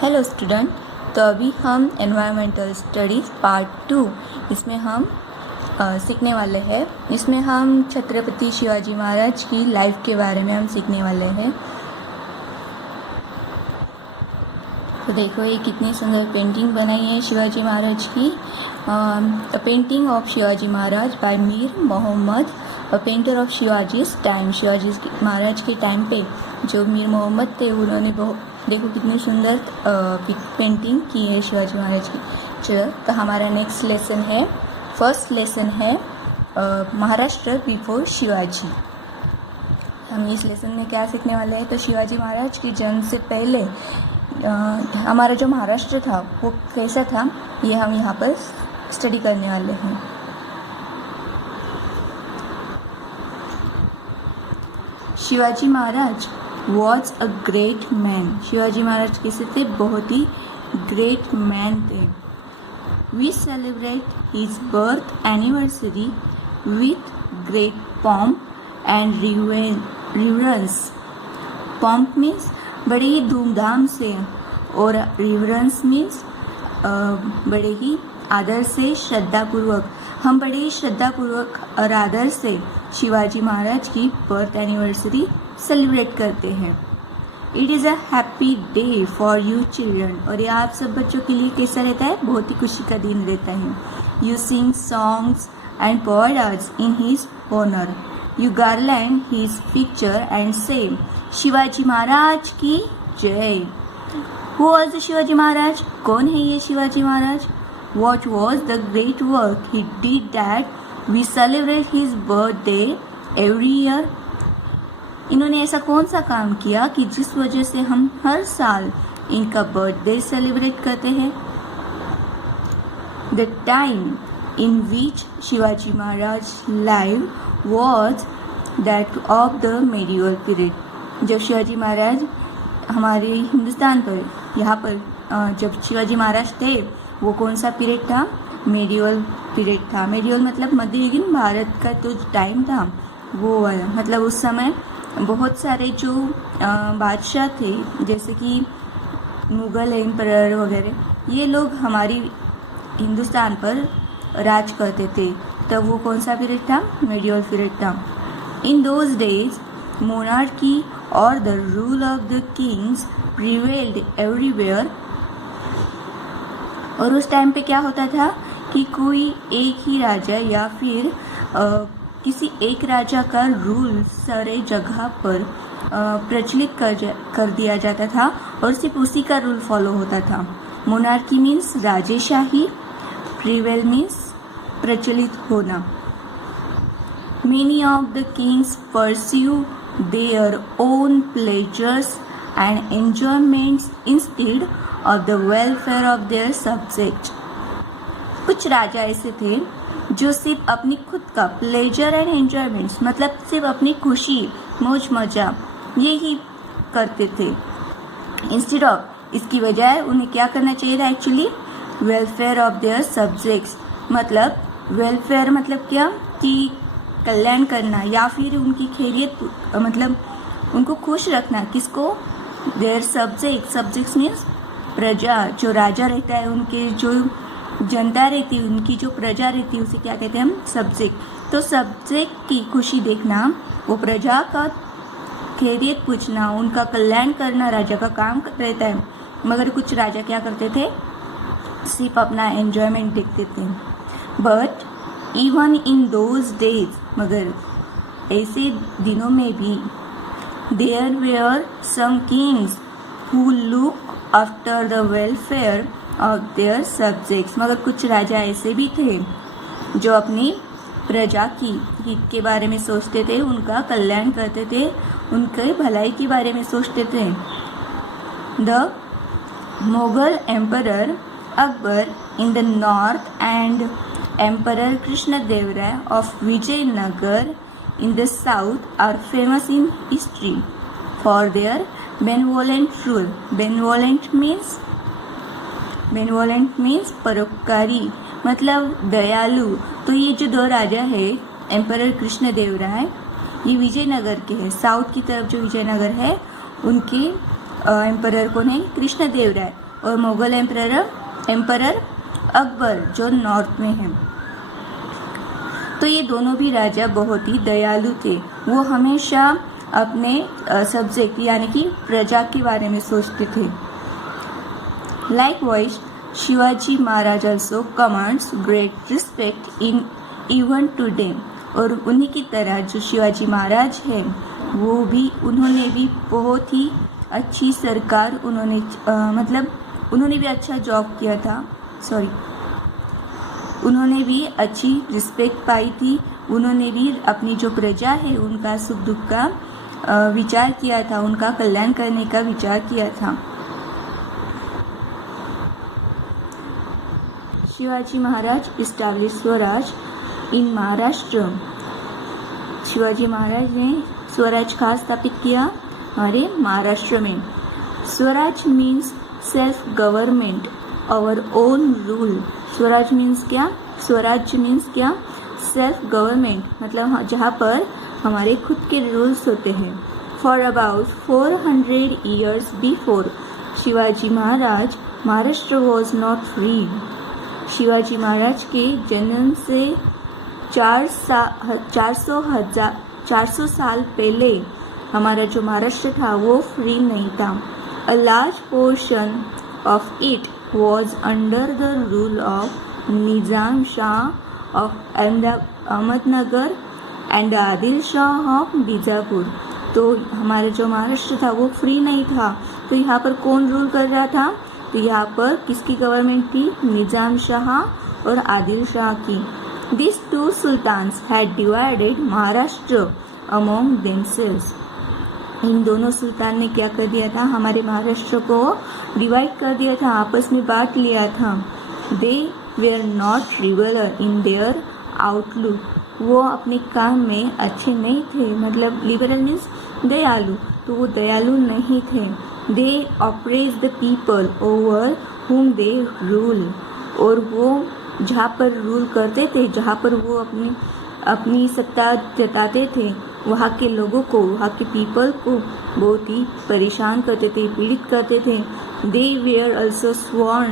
Hello student, तो अभी हम एनवायरमेंटल स्टडीज़ पार्ट 2 इसमें हम सीखने वाले हैं। इसमें हम छत्रपति शिवाजी महाराज की लाइफ के बारे में हम सीखने वाले हैं। तो देखो ये कितनी सुंदर पेंटिंग बनाई है शिवाजी महाराज की। Painting of Shivaji Maharaj by Mir Mohammad, painter of Shivaji's time. Shivaji Maharaj के टाइम पे जो मीर मोहम्मद थे उन्होंने देखो कितनी सुंदर पेंटिंग की है शिवाजी महाराज की। चलो तो हमारा नेक्स्ट लेसन है, फर्स्ट लेसन है महाराष्ट्र बिफोर शिवाजी। हम इस लेसन में क्या सीखने वाले हैं, तो शिवाजी महाराज की जन्म से पहले हमारा जो महाराष्ट्र था वो कैसा था, ये हम यहाँ पर स्टडी करने वाले हैं। Shivaji Maharaj was a great man. Shivaji Maharaj कैसे थे, बहुत ही ग्रेट मैन थे। We celebrate his birth anniversary with great pomp and reverence. Pomp means बड़े ही धूमधाम से, और रिवरेंस मीन्स बड़े ही आदर से, श्रद्धापूर्वक। हम बड़े ही श्रद्धापूर्वक और आदर से शिवाजी महाराज की बर्थ एनिवर्सरी सेलिब्रेट करते हैं। It is a happy day for you children. और ये आप सब बच्चों के लिए कैसा रहता है, बहुत ही खुशी का दिन रहता है। You sing songs and poems in his honour. You garland his picture and say Shivaji Maharaj की जय। Who was the Shivaji Maharaj, कौन है ये Shivaji Maharaj? What was the great work he did that we celebrate his birthday every year? इन्होंने ऐसा कौन सा काम किया कि जिस वजह से हम हर साल इनका बर्थडे सेलिब्रेट करते हैं? The time in which Shivaji Maharaj life was that of the medieval period. जब शिवाजी महाराज हमारे हिंदुस्तान पर, यहाँ पर जब शिवाजी महाराज थे वो कौन सा पीरियड था? मेडिवल पीरियड था। मेडिवल मतलब मध्ययुगीन भारत का तो टाइम था वो वाला। मतलब उस समय बहुत सारे जो बादशाह थे, जैसे कि मुग़ल एम्परर वगैरह, ये लोग हमारी हिंदुस्तान पर राज करते थे। तब वो कौन सा पीरियड था? मेडिवल पीरियड था। इन दोज डेज मोनार्की और the rule of the Kings prevailed everywhere. और उस टाइम पे क्या होता था कि कोई एक ही राजा या फिर किसी एक राजा का रूल सारे जगह पर प्रचलित कर दिया जाता था और सिर्फ उसी का रूल फॉलो होता था। मोनार्की मीन्स राजेशाही, प्रिवेल मीन्स प्रचलित होना। Many of the Kings pursue their own pleasures and enjoyments instead of the welfare of their subjects. कुछ राजा ऐसे थे जो सिर्फ अपनी खुद का प्लेजर एंड एंजॉयमेंट्स, मतलब सिर्फ अपनी खुशी, मौज मजा यही करते थे। इंस्टेड ऑफ, इसकी बजाय उन्हें क्या करना चाहिए था actually? Welfare of their subjects. मतलब वेलफेयर मतलब क्या, कि कल्याण करना या फिर उनकी खैरियत, मतलब उनको खुश रखना। किसको? देयर सब्जेक्ट्स मीन्स प्रजा। जो राजा रहता है, उनके जो जनता रहती है, उनकी जो प्रजा रहती है, उसे क्या कहते हैं हम? सब्जेक्ट। तो सब्जेक्ट की खुशी देखना, वो प्रजा का खैरियत पूछना, उनका कल्याण करना राजा का काम रहता है। मगर कुछ राजा क्या करते थे? सिर्फ अपना एंजॉयमेंट देखते थे। But even in those days, मगर ऐसे दिनों में भी, there were some kings who look after the welfare of their subjects. मगर कुछ राजा ऐसे भी थे जो अपनी प्रजा की हित के बारे में सोचते थे, उनका कल्याण करते थे, उनके भलाई के बारे में सोचते थे। The Mughal emperor Akbar in the north and emperor Krishnadevaraya of Vijayanagar in the south are famous in history for their benevolent rule. Benevolent means परोपकारी, मतलब दयालु। तो ये जो दो राजा है, एम्परर कृष्णदेवराय, ये विजयनगर के हैं। साउथ की तरफ जो विजयनगर है उनके एम्परर कौन है? कृष्णदेवराय। और मुगल एम्परर अकबर जो नॉर्थ में है। तो ये दोनों भी राजा बहुत ही दयालु थे। वो हमेशा अपने सब्जेक्ट यानी कि प्रजा के बारे में सोचते थे। Likewise, Shivaji Maharaj also commands great respect in even today। और उन्हीं की तरह जो शिवाजी महाराज हैं उन्होंने भी बहुत ही अच्छी सरकार उन्होंने भी अच्छा जॉब किया था। उन्होंने भी अच्छी रिस्पेक्ट पाई थी। उन्होंने भी अपनी जो प्रजा है उनका सुख दुख का विचार किया था, उनका कल्याण करने का विचार किया था। Shivaji Maharaj establish swaraj in Maharashtra. शिवाजी महाराज ने स्वराज कहाँ स्थापित किया? हमारे महाराष्ट्र में। Swaraj means self government, our own rule. Swaraj means क्या? स्वराज्य मीन्स क्या? सेल्फ गवर्नमेंट, मतलब जहाँ पर हमारे खुद के रूल्स होते हैं। For about 400 years before Shivaji Maharaj, Maharashtra was not free. Shivaji Maharaj के जन्म से 400 साल पहले हमारा जो महाराष्ट्र था वो फ्री नहीं था। A large portion of it was under the rule of Nizam Shah of Ahmednagar and Adil Shah of Bijapur. तो हमारा जो महाराष्ट्र था वो फ्री नहीं था। तो यहाँ पर कौन रूल कर रहा था? तो यहाँ पर किसकी गवर्नमेंट थी? निजाम शाह और आदिल शाह की। These two sultans had divided Maharashtra among themselves। इन दोनों सुल्तान ने क्या कर दिया था? हमारे महाराष्ट्र को डिवाइड कर दिया था, आपस में बांट लिया था। They were not regular in their outlook। वो अपने काम में अच्छे नहीं थे, मतलब लिबरल मीन्स दयालु, तो वो दयालु नहीं थे। They oppressed the people over whom they rule। और वो जहाँ पर रूल करते थे, जहाँ पर वो अपनी सत्ता जताते थे, वहाँ के लोगों को, वहाँ के पीपल को बहुत ही परेशान करते थे, पीड़ित करते थे। They were also sworn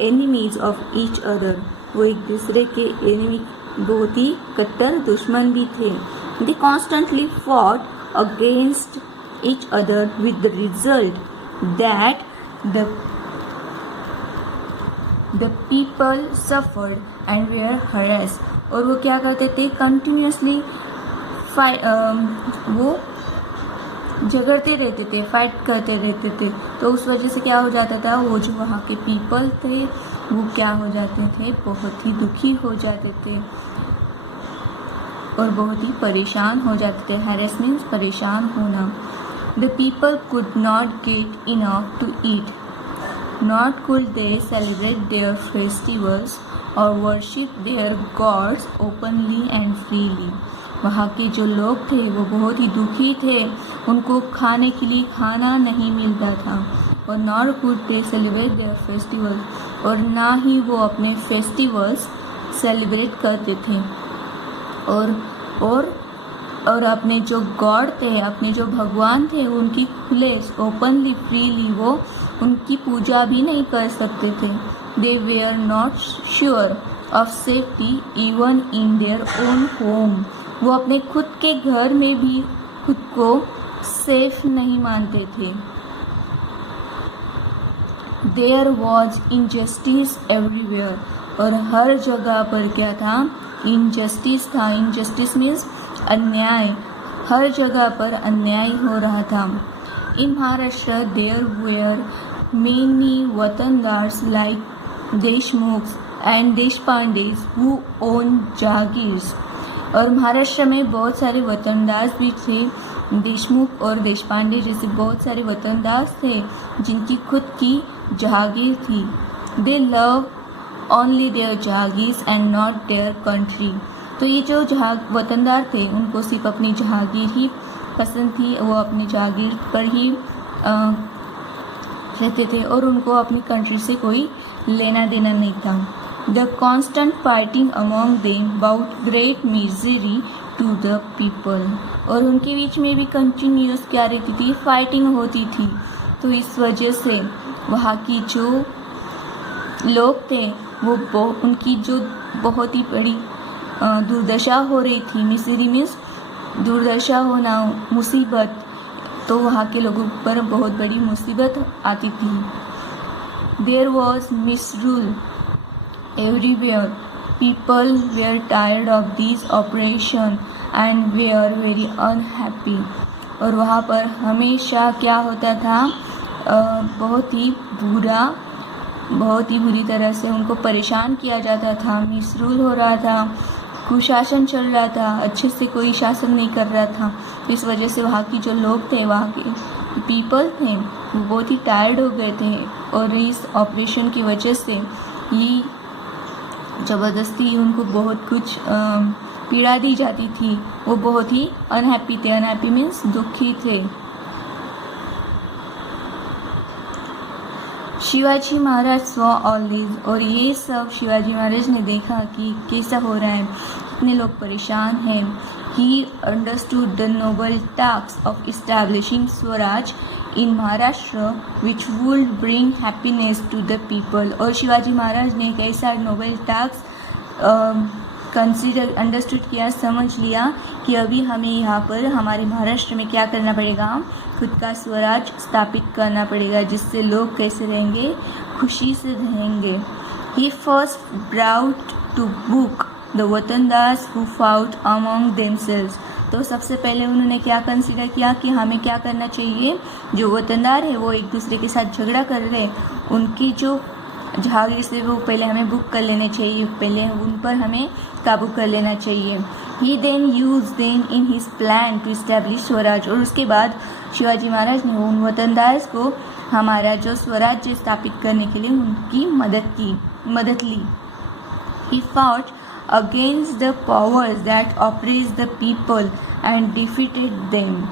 enemies of each other। वो एक दूसरे के एनिमी, बहुत ही कट्टर दुश्मन भी थे। They constantly fought against each other with the result that the people suffered and were harassed। और वो क्या करते थे? कंटिन्यूसली वो झगड़ते रहते थे, फाइट करते रहते थे। तो उस वजह से क्या हो जाता था? वो जो वहाँ के पीपल थे वो क्या हो जाते थे? बहुत ही दुखी हो जाते थे और बहुत ही परेशान हो जाते थे। हैरेस मीन्स परेशान होना। The people could not get enough to eat, nor could they celebrate their festivals or worship their gods openly and freely। वहाँ के जो लोग थे वो बहुत ही दुखी थे, उनको खाने के लिए खाना नहीं मिलता था। और nor could they celebrate their festivals, और ना ही वो अपने फेस्टिवल्स सेलिब्रेट करते थे। और अपने जो गॉड थे, अपने जो भगवान थे, उनकी खुले ओपनली फ्रीली वो उनकी पूजा भी नहीं कर सकते थे। They were not sure of safety even in their own home. वो अपने खुद के घर में भी खुद को सेफ नहीं मानते थे। There was injustice everywhere. और हर जगह पर क्या था? इनजस्टिस था। इनजस्टिस मीन्स अन्याय, हर जगह पर अन्याय हो रहा था। In Maharashtra there were many watandars like Deshmukh and Deshpandes who own jagirs. और महाराष्ट्र में बहुत सारे वतनदार भी थे, देशमुख और देशपांडे जैसे बहुत सारे वतनदार थे जिनकी खुद की जहागीर थी। They love only their jahagirs and not their country. तो ये जो वतनदार थे उनको सिर्फ अपनी जहागीर ही पसंद थी, वो अपनी जहागीर पर ही रहते थे और उनको अपनी कंट्री से कोई लेना देना नहीं था। The constant fighting among them about great misery to the people. और उनके बीच में भी कंटिन्यूस क्या रहती थी? फाइटिंग होती थी। तो इस वजह से वहाँ की जो लोग थे वो उनकी जो बहुत ही बड़ी दुर्दशा हो रही थी, मिसेरी मीन्स दुर्दशा होना, मुसीबत, तो वहाँ के लोगों पर बहुत बड़ी मुसीबत आती थी। There was misrule everywhere, people were tired of this operation and were very unhappy. और वहाँ पर हमेशा क्या होता था, बहुत ही बुरी तरह से उनको परेशान किया जाता था, मिसरूल हो रहा था, कुशासन चल रहा था, अच्छे से कोई शासन नहीं कर रहा था। तो इस वजह से वहाँ की जो लोग थे, वहाँ के पीपल थे, वो बहुत ही टायर्ड हो गए थे और इस ऑपरेशन की वजह से ये ज़बरदस्ती उनको बहुत कुछ पीड़ा दी जाती थी। वो बहुत ही अनहैप्पी थे, अनहैप्पी मीन्स दुखी थे। Shivaji Maharaj saw all this, और ये सब शिवाजी महाराज ने देखा कि कैसा हो रहा है, कितने लोग परेशान हैं। He understood the noble task of establishing swaraj in Maharashtra which would bring happiness to the people. और शिवाजी महाराज ने एक ऐसा नोबल टास्क अंडरस्टूड किया, समझ लिया कि अभी हमें यहाँ पर हमारे महाराष्ट्र में क्या करना पड़ेगा, खुद का स्वराज स्थापित करना पड़ेगा, जिससे लोग कैसे रहेंगे, खुशी से रहेंगे। He first brought to book the watandars who fought among themselves. तो सबसे पहले उन्होंने क्या कंसीडर किया कि हमें क्या करना चाहिए, जो वतनदार है वो एक दूसरे के साथ झगड़ा कर रहे, उनकी जो जहागीर से वो पहले हमें बुक कर लेने चाहिए, पहले उन पर हमें काबू कर लेना चाहिए। He then used them in his plan to establish swaraj. और उसके बाद शिवाजी महाराज ने उन वतनदार को हमारा जो स्वराज्य स्थापित करने के लिए उनकी मदद ली। He fought against the powers that oppress the people and defeated them.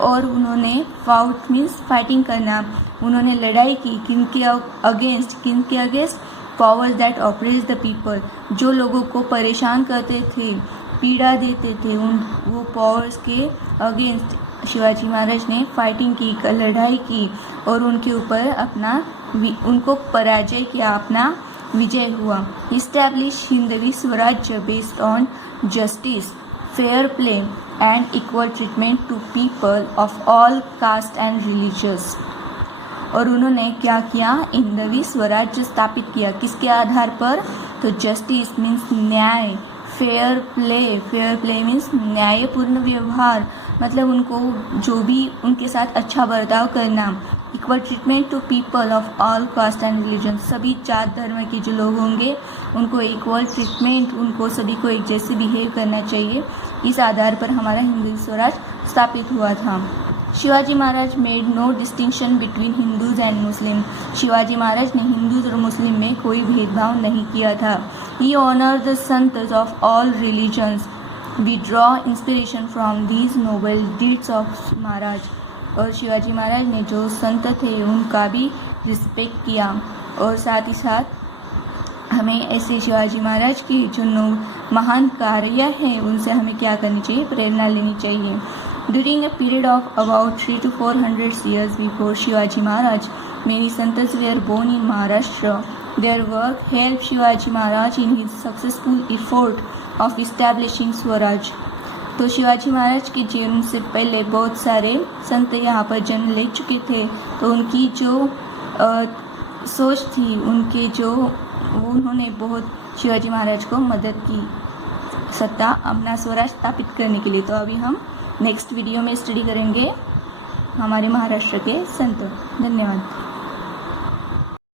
और उन्होंने फाउट मीन्स फाइटिंग करना, उन्होंने लड़ाई की किनके against, powers that oppress the people, जो लोगों को परेशान करते थे, पीड़ा देते थे, वो पावर्स के अगेंस्ट शिवाजी महाराज ने फाइटिंग की, लड़ाई की और उनके ऊपर उनको पराजय किया, अपना विजय हुआ। Establish Hindavi Swarajya based on justice, fair play and equal treatment to people of all caste and religions। और उन्होंने क्या किया, हिंदवी स्वराज्य स्थापित किया, किसके आधार पर, तो जस्टिस मीन्स न्याय, फेयर प्ले मीन्स न्यायपूर्ण व्यवहार, मतलब उनको जो भी उनके साथ अच्छा बर्ताव करना। Equal treatment to people of all caste and religion, सभी जात धर्म के जो लोग होंगे उनको इक्वल ट्रीटमेंट, उनको सभी को एक जैसे बिहेव करना चाहिए। इस आधार पर हमारा हिंदू स्वराज स्थापित हुआ था। Shivaji Maharaj made no distinction between Hindus and Muslim. Shivaji Maharaj ने हिंदू और मुस्लिम में कोई भेदभाव नहीं किया था। He honour the saints of all religions. We draw inspiration from these noble deeds of Maharaj. और शिवाजी महाराज ने जो संत थे उनका भी रिस्पेक्ट किया, और साथ ही साथ हमें ऐसे शिवाजी महाराज की जो महान कार्य हैं उनसे हमें क्या करनी चाहिए, प्रेरणा लेनी चाहिए। During a period of about 300 to 400 years before Shivaji Maharaj, many santas were born in Maharashtra. Their work helped Shivaji Maharaj in his successful effort of establishing Swaraj. तो शिवाजी महाराज के जीवन से पहले बहुत सारे संत यहाँ पर जन्म ले चुके थे, तो उनकी जो सोच थी, उन्होंने बहुत शिवाजी महाराज को मदद की सत्ता अपना स्वराज स्थापित करने के लिए। तो अभी हम नेक्स्ट वीडियो में स्टडी करेंगे हमारे महाराष्ट्र के संत। धन्यवाद।